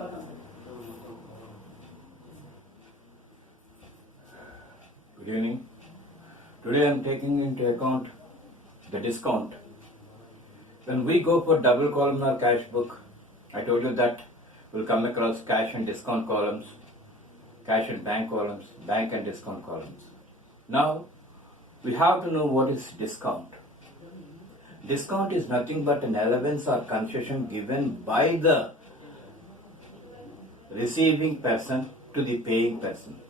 Good evening. Today I am taking into account the discount. When we go for double columnar cash book, I told you that we'll come across cash and discount columns, cash and bank columns, bank and discount columns. Now, we have to know what is discount. Discount is nothing but an allowance or concession given by the receiving person to the paying person.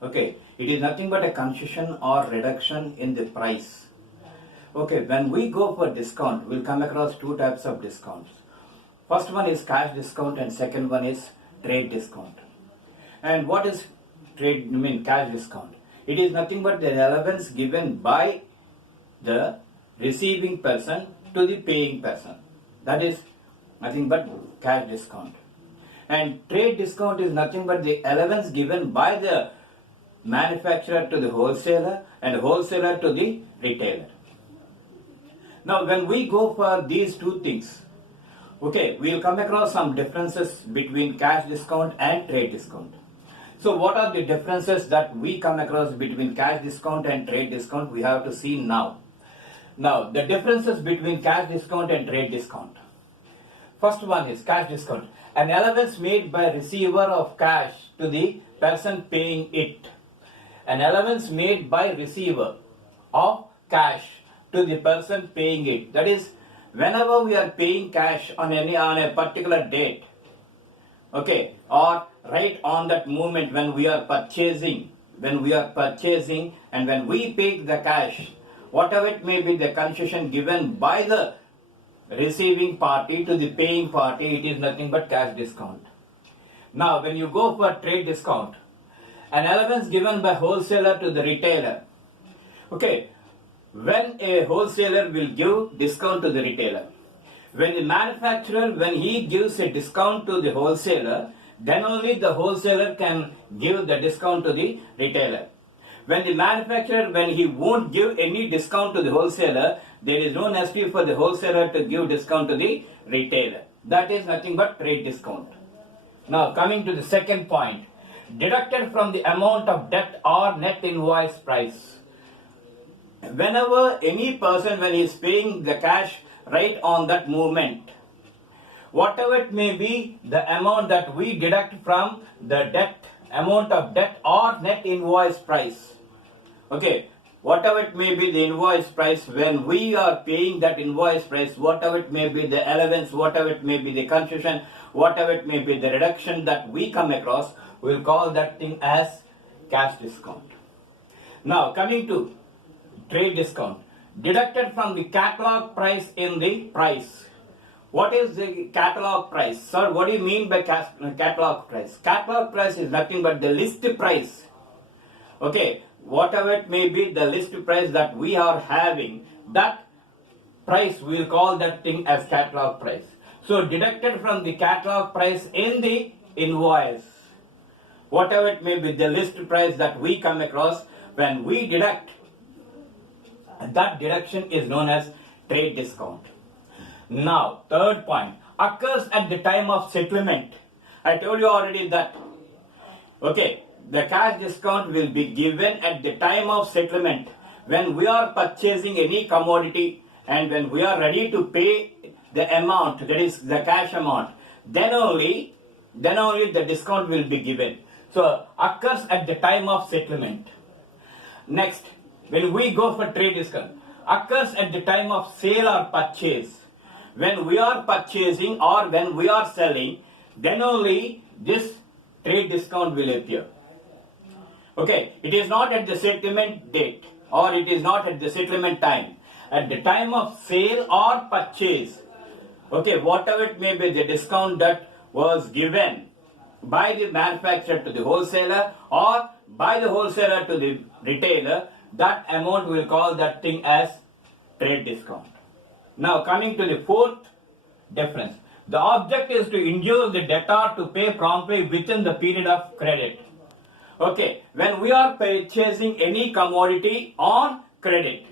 Okay, it is nothing but a concession or reduction in the price. Okay, when we go for discount, we'll come across two types of discounts. First one is cash discount and second one is trade discount. And what is cash discount? It is nothing but the allowance given by the receiving person to the paying person. That is nothing but cash discount. And trade discount is nothing but the allowance given by the manufacturer to the wholesaler and wholesaler to the retailer. Now when we go for these two things, okay, we will come across some differences between cash discount and trade discount. So what are the differences that we come across between cash discount and trade discount? We have to see now. Now the differences between cash discount and trade discount. First one is cash discount. An allowance made by receiver of cash to the person paying it. An allowance made by receiver of cash to the person paying it. That is, whenever we are paying cash on a particular date, okay, or right on that moment when we are purchasing, and when we pay the cash, whatever it may be the concession given by the receiving party to the paying party, it is nothing but cash discount. Now, when you go for trade discount, an allowance given by wholesaler to the retailer. Okay, when a wholesaler will give discount to the retailer, when the manufacturer, when he gives a discount to the wholesaler, then only the wholesaler can give the discount to the retailer. When the manufacturer, when he won't give any discount to the wholesaler, there is no necessity for the wholesaler to give discount to the retailer. That is nothing but trade discount. Now coming to the second point, deducted from the amount of debt or net invoice price. Whenever any person, when he is paying the cash right on that moment, whatever it may be the amount that we deduct from the debt, amount of debt or net invoice price. Okay, whatever it may be the invoice price, when we are paying that invoice price, whatever it may be the allowance, whatever it may be the concession, whatever it may be the reduction that we come across, we will call that thing as cash discount. Now coming to trade discount, deducted from the catalog price in the price. What is the catalog price? Sir, what do you mean by catalog price? Catalog price is nothing but the list price. Okay, whatever it may be the list price that we are having, that price we will call that thing as catalog price. So deducted from the catalog price in the invoice, whatever it may be the list price that we come across, when we deduct, that deduction is known as trade discount. Now, third point, occurs at the time of settlement. I told you already that, okay, the cash discount will be given at the time of settlement. When we are purchasing any commodity and when we are ready to pay the amount, that is the cash amount, then only the discount will be given. So, occurs at the time of settlement. Next, when we go for trade discount, occurs at the time of sale or purchase. When we are purchasing or when we are selling, then only this trade discount will appear. Okay, it is not at the settlement date or it is not at the settlement time. At the time of sale or purchase, okay, whatever it may be the discount that was given by the manufacturer to the wholesaler or by the wholesaler to the retailer, that amount we will call that thing as trade discount. Now coming to the fourth difference. The object is to induce the debtor to pay promptly within the period of credit. Okay, when we are purchasing any commodity on credit,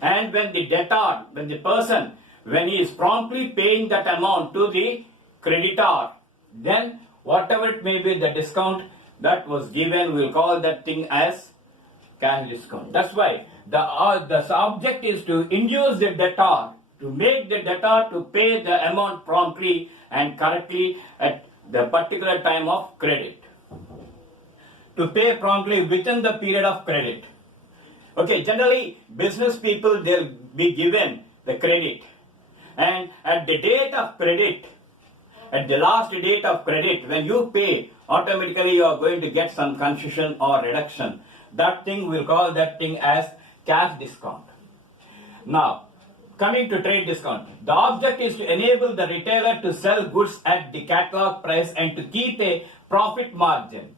and when the debtor, when the person, when he is promptly paying that amount to the creditor, then whatever it may be the discount that was given, we'll call that thing as cash discount. That's why the object is to induce the debtor, to make the debtor to pay the amount promptly and correctly at the particular time of credit. To pay promptly within the period of credit. Okay, generally business people, they'll be given the credit, and at the date of credit, at the last date of credit, when you pay, automatically you are going to get some concession or reduction. That thing, we'll call that thing as cash discount. Now, coming to trade discount, the object is to enable the retailer to sell goods at the catalog price and to keep a profit margin.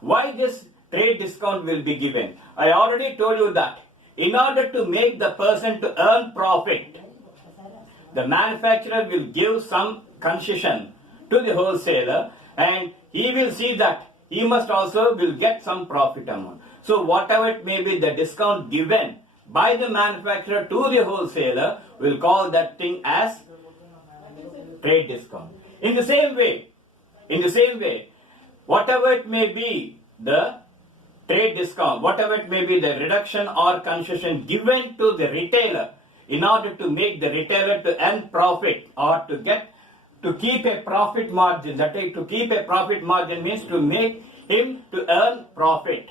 Why this trade discount will be given? I already told you that in order to make the person to earn profit, the manufacturer will give some concession to the wholesaler, and he will see that he must also will get some profit amount. So whatever it may be, the discount given by the manufacturer to the wholesaler, we'll call that thing as trade discount. In the same way, whatever it may be the trade discount, whatever it may be the reduction or concession given to the retailer in order to make the retailer to earn profit or to keep a profit margin. That is, to keep a profit margin means to make him to earn profit.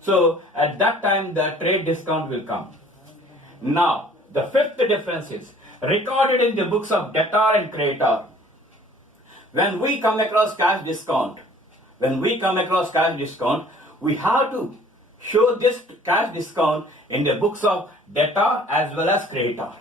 So at that time the trade discount will come. Now the fifth difference is recorded in the books of debtor and creditor. When we come across cash discount, we have to show this cash discount in the books of debtor as well as creditor.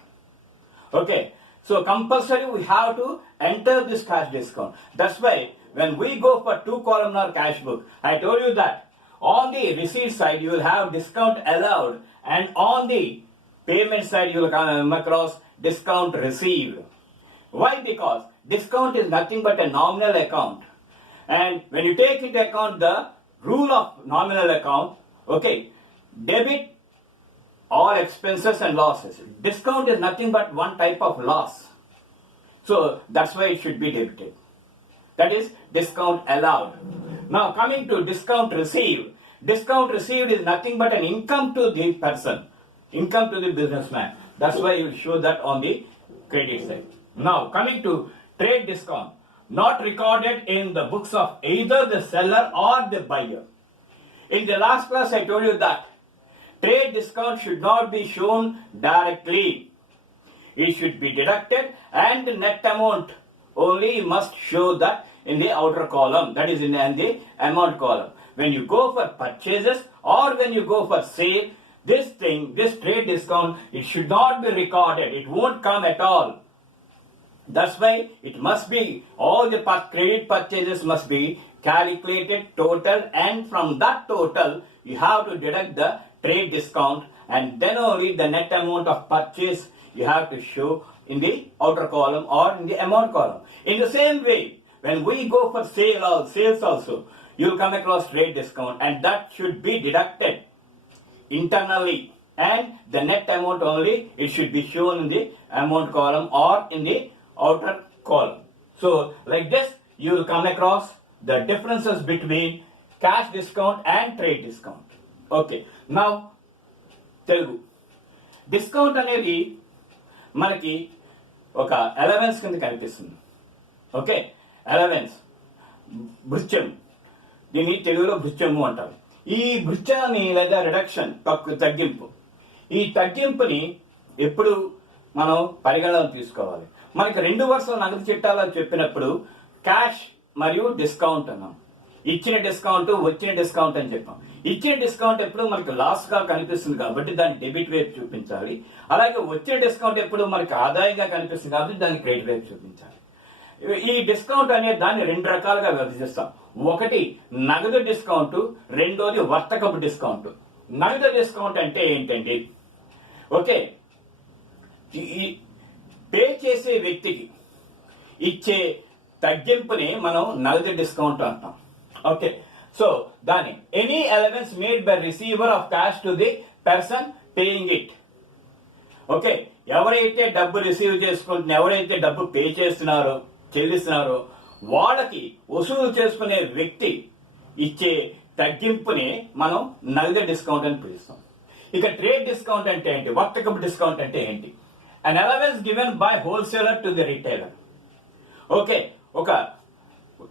Okay, so compulsory we have to enter this cash discount. That's why when we go for 2-columnar cash book, I told you that on the receipt side you will have discount allowed, and on the payment side you will come across discount received. Why? Because discount is nothing but a nominal account, and when you take into account the rule of nominal account, okay, debit all expenses and losses. Discount is nothing but one type of loss. So that's why it should be debited. That is discount allowed. Now coming to discount received. Discount received is nothing but an income to the person, income to the businessman. That's why you will show that on the credit side. Now coming to trade discount, not recorded in the books of either the seller or the buyer. In the last class I told you that trade discount should not be shown directly. It should be deducted, and the net amount only must show that in the outer column, that is in the amount column. When you go for purchases or when you go for sale, this trade discount, it should not be recorded. It won't come at all. That's why it must be, all the credit purchases must be calculated total, and from that total you have to deduct the trade discount, and then only the net amount of purchase you have to show in the outer column or in the amount column. In the same way, when we go for sales also, you will come across trade discount, and that should be deducted internally, and the net amount only, it should be shown in the amount column or in the outer column. So like this you will come across the differences between cash discount and trade discount. Okay, now Telugu. Discount అనేది మనకి ఒక అలవెన్స్ కింద కనిపిస్తుంది. Okay, allowance, భృత్యం, దీన్ని తెలుగులో భృత్యము అంటారు. ఈ భృత్యాన్ని లేదా రిడక్షన్, తగ్గింపు, ఈ తగ్గింపుని ఎప్పుడు మనం పరిగణలోకి తీసుకోవాలి. మనకి 2 వరుసల నగదు చిట్టాలని చెప్పినప్పుడు క్యాష్ మరియు డిస్కౌంట్ అన్నాం. ఇచ్చిన డిస్కౌంట్, వచ్చిన డిస్కౌంట్ అని చెప్పాం. ఇచ్చిన డిస్కౌంట్ ఎప్పుడు మనకి లాస్ గా కనిపిస్తుంది కాబట్టి దాన్ని డెబిట్ వైపు చూపించాలి. అలాగే వచ్చిన డిస్కౌంట్ ఎప్పుడు మనకి ఆదాయంగా కనిపిస్తుంది కాబట్టి దాన్ని క్రెడిట్ వైపు చూపించాలి. ఈ డిస్కౌంట్ అనే దాన్ని 2 రకాలుగా విభజిస్తాం. ఒకటి నగదు డిస్కౌంట్, రెండోది వర్తకపు డిస్కౌంట్. నగదు డిస్కౌంట్ అంటే ఏంటంటే, ఓకే, పే చేసే వ్యక్తికి ఇచ్చే తగ్గింపుని మనం నగదు డిస్కౌంట్ అంటాం. ఓకే, సో దాని any allowance made by receiver of cash to the person paying it. Okay, ఎవరైతే డబ్బు రిసీవ్ చేసుకుంటున్నారో, ఎవరైతే డబ్బు పే చేస్తున్నారో చెల్లిస్తున్నారో వాళ్ళకి వసూలు చేసుకునే వ్యక్తి ఇచ్చే తగ్గింపుని మనం నగదు డిస్కౌంట్ అని పిలుస్తాం. ఇక ట్రేడ్ డిస్కౌంట్ అంటే ఏంటి, వర్తకపు డిస్కౌంట్ అంటే ఏంటి? An allowance given by wholesaler to the retailer. Okay, ఒక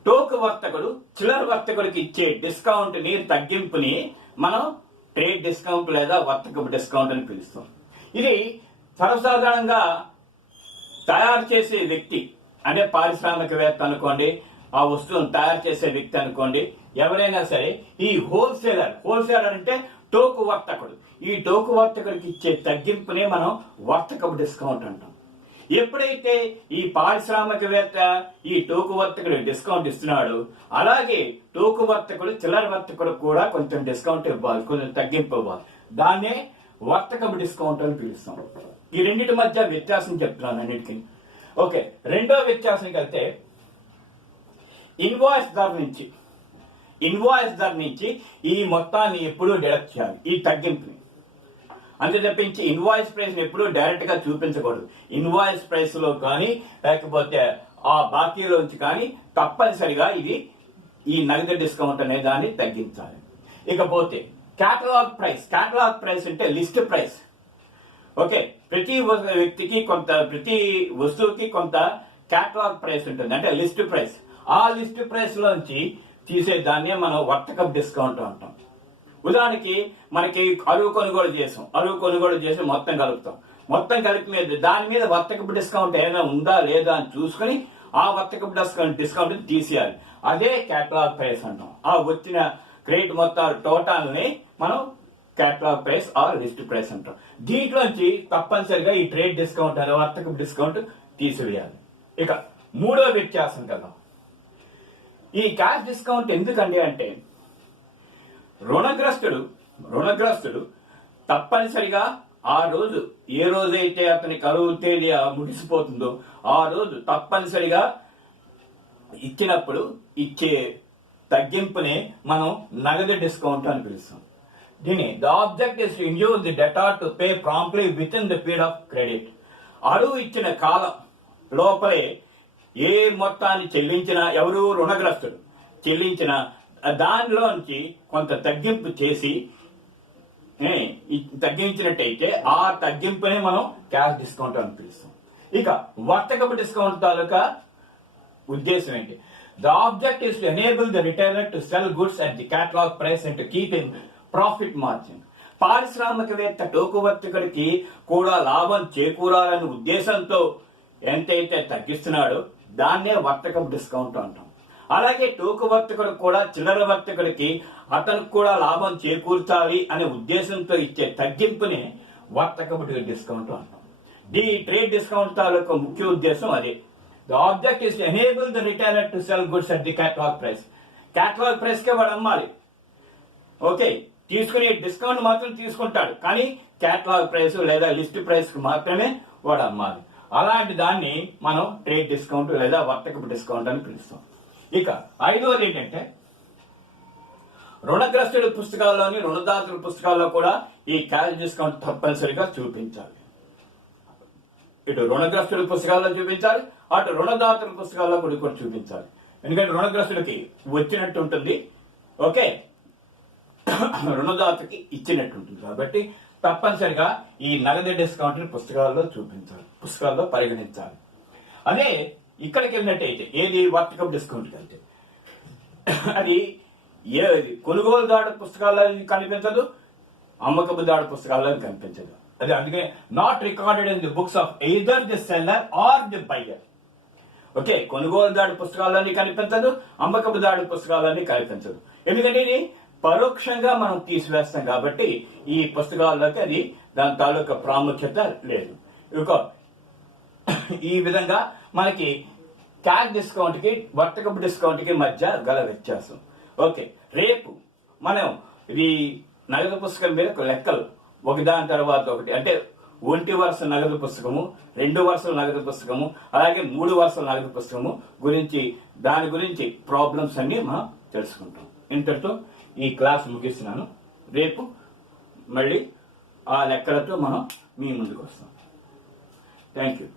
టోకు వర్తకుడు చిల్లర వర్తకుడికి ఇచ్చే డిస్కౌంట్ ని, తగ్గింపుని మనం ట్రేడ్ డిస్కౌంట్ లేదా వర్తకపు డిస్కౌంట్ అని పిలుస్తాం. ఇది సర్వసాధారణంగా తయారు చేసే వ్యక్తి అంటే పారిశ్రామికవేత్త అనుకోండి, ఆ వస్తువును తయారు చేసే వ్యక్తి అనుకోండి, ఎవరైనా సరే ఈ హోల్సేలర్ అంటే టోకు వర్తకుడు, ఈ టోకు వర్తకుడికి ఇచ్చే తగ్గింపునే మనం వర్తకపు డిస్కౌంట్ అంటాం. ఎప్పుడైతే ఈ పారిశ్రామికవేత్త ఈ టోకు వర్తకుడు డిస్కౌంట్ ఇస్తున్నాడు, అలాగే టోకు వర్తకుడు చిల్లర వర్తకుడు కూడా కొంచెం డిస్కౌంట్ ఇవ్వాలి, కొంచెం తగ్గింపు ఇవ్వాలి. దాన్నే వర్తకపు డిస్కౌంట్ అని పిలుస్తాం. ఈ రెండింటి మధ్య వ్యత్యాసం చెప్తున్నాను అన్నిటికీ. ఓకే, రెండో వ్యత్యాసం వెళ్తే ఇన్వాయిస్ ధర నుంచి ఈ మొత్తాన్ని ఎప్పుడూ డిడక్ట్ చేయాలి, ఈ తగ్గింపుని. అంతే తప్పించి ఇన్వాయిస్ ప్రైస్ ఎప్పుడూ డైరెక్ట్ గా చూపించకూడదు. ఇన్వాయిస్ ప్రైస్ లో కానీ లేకపోతే ఆ బాకీలోంచి కానీ తప్పనిసరిగా ఇది ఈ నగదు డిస్కౌంట్ అనే దాన్ని తగ్గించాలి. ఇకపోతే కేటలాగ్ ప్రైస్ అంటే లిస్ట్ ప్రైస్. ఓకే, ప్రతి వ్యక్తికి ప్రతి వస్తువుకి కొంత కేటలాగ్ ప్రైస్ ఉంటుంది, అంటే లిస్ట్ ప్రైస్. ఆ లిస్ట్ ప్రైస్ లోంచి తీసే దాన్నే మనం వర్తకపు డిస్కౌంట్ అంటాం. ఉదాహరణకి మనకి అరువు కొనుగోలు చేసి మొత్తం కలుపుతాం. మొత్తం కలిపి దాని మీద వర్తకపు డిస్కౌంట్ ఏమైనా ఉందా లేదా అని చూసుకుని ఆ వర్తకపు డిస్కౌంట్ తీసేయాలి. అదే కేటలాగ్ ప్రైస్ అంటాం. ఆ వచ్చిన క్రెడిట్ మొత్తాలు టోటల్ ని మనం catalog price or list price అంటాం. దీంట్లోంచి తప్పనిసరిగా ఈ ట్రేడ్ డిస్కౌంట్ అనే వర్తకపు డిస్కౌంట్ తీసివేయాలి. ఇక మూడో వ్యత్యాసం కదా, ఈ క్యాష్ డిస్కౌంట్ ఎందుకండి అంటే రుణగ్రస్తుడు తప్పనిసరిగా ఆ రోజు ఏ రోజైతే అతని కరువు తేదీ ముగిసిపోతుందో ఆ రోజు తప్పనిసరిగా ఇచ్చే తగ్గింపుని మనం నగదు డిస్కౌంట్ అని పిలుస్తాం. దీని the object is to induce the debtor to pay promptly with in the period of credit. అరువు ఇచ్చిన కాలం లోపలే ఏ మొత్తాన్ని చెల్లించినా, ఎవరు రుణగ్రస్తుడు చెల్లించిన దానిలోంచి కొంత తగ్గింపు చేసి తగ్గించినట్టయితే ఆ తగ్గింపునే మనం క్యాష్ డిస్కౌంట్ అని పిలుస్తాం. ఇక వర్తకపు డిస్కౌంట్ తాలూకా ఉద్దేశం ఏంటి? The object is to enable the retailer to sell goods at the catalogue price and to keep in profit margin. పారిశ్రామికవేత్త టోకు వర్తకుడికి కూడా లాభం చేకూరాలనే ఉద్దేశంతో ఎంతైతే తగ్గిస్తున్నాడో దాన్నే వర్తకపు డిస్కౌంట్ అంటాం. అలాగే టోకు వర్తకుడు కూడా చిల్లర వర్తకుడికి అతనికి కూడా లాభం చేకూర్చాలి అనే ఉద్దేశంతో ఇచ్చే తగ్గింపుని వర్తకపు డిస్కౌంట్ అంటాం. ది ట్రేడ్ డిస్కౌంట్ తాలూకు ముఖ్య ఉద్దేశం అదే. The object is to enable the retailer to sell goods at the catalogue price. Catalogue price కే వాడు అమ్మాలి. ఓకే, తీసుకునే డిస్కౌంట్ మాత్రం తీసుకుంటాడు, కానీ కేటలాగ్ ప్రైస్ లేదా లిస్ట్ ప్రైస్ కు మాత్రమే వాడు అమ్మాలి. అలాంటి దాన్ని మనం ట్రేడ్ డిస్కౌంట్ లేదా వర్తకపు డిస్కౌంట్ అని పిలుస్తాం. ఇక ఐదవది ఏంటంటే రుణగ్రస్తుడి పుస్తకాల్లోని రుణదాతల పుస్తకాల్లో కూడా ఈ క్యాష్ డిస్కౌంట్ తప్పనిసరిగా చూపించాలి. ఇటు రుణగ్రస్తుడి పుస్తకాల్లో చూపించాలి, అటు రుణదాతల పుస్తకాల్లో కూడా చూపించాలి. ఎందుకంటే రుణగ్రస్తుడికి వచ్చినట్టు ఉంటుంది, ఓకే, రుణదాతకి ఇచ్చినట్టు ఉంటుంది. కాబట్టి తప్పనిసరిగా ఈ నగదు డిస్కౌంట్ పుస్తకాల్లో చూపించాలి, పుస్తకాల్లో పరిగణించాలి. అదే ఇక్కడికి వెళ్ళినట్టయితే ఏది వర్తకపు డిస్కౌంట్కి వెళ్తే అది కొనుగోలుదారు పుస్తకాల్లో కనిపించదు, అమ్మకపుదారు పుస్తకాల్లో కనిపించదు. అది అందుకే not recorded in the books of either the seller or the buyer. Okay, కొనుగోలుదారు పుస్తకాల్లోని కనిపించదు, అమ్మకపుదారు పుస్తకాల్లోని కనిపించదు. ఎందుకంటే ఇది పరోక్షంగా మనం తీసివేస్తాం కాబట్టి ఈ పుస్తకాల్లోకి అది దాని తాలూకా ప్రాముఖ్యత లేదు. ఈ విధంగా మనకి క్యాష్ డిస్కౌంట్ కి వర్తకపు డిస్కౌంట్ కి మధ్య గల వ్యత్యాసం. ఓకే, రేపు మనం ఈ నగదు పుస్తకం మీద లెక్కలు ఒకదాని తర్వాత ఒకటి, అంటే 1 వరుస నగదు పుస్తకము, 2 వరుసల నగదు పుస్తకము, అలాగే 3 వరుసల నగదు పుస్తకము గురించి దాని గురించి ప్రాబ్లమ్స్ అన్ని మనం తెలుసుకుంటాం. ఇంతటితో ఈ క్లాస్ ముగిస్తున్నాను. రేపు మళ్ళీ ఆ లెక్కలతో మనం మీ ముందుకు వస్తాం. Thank you.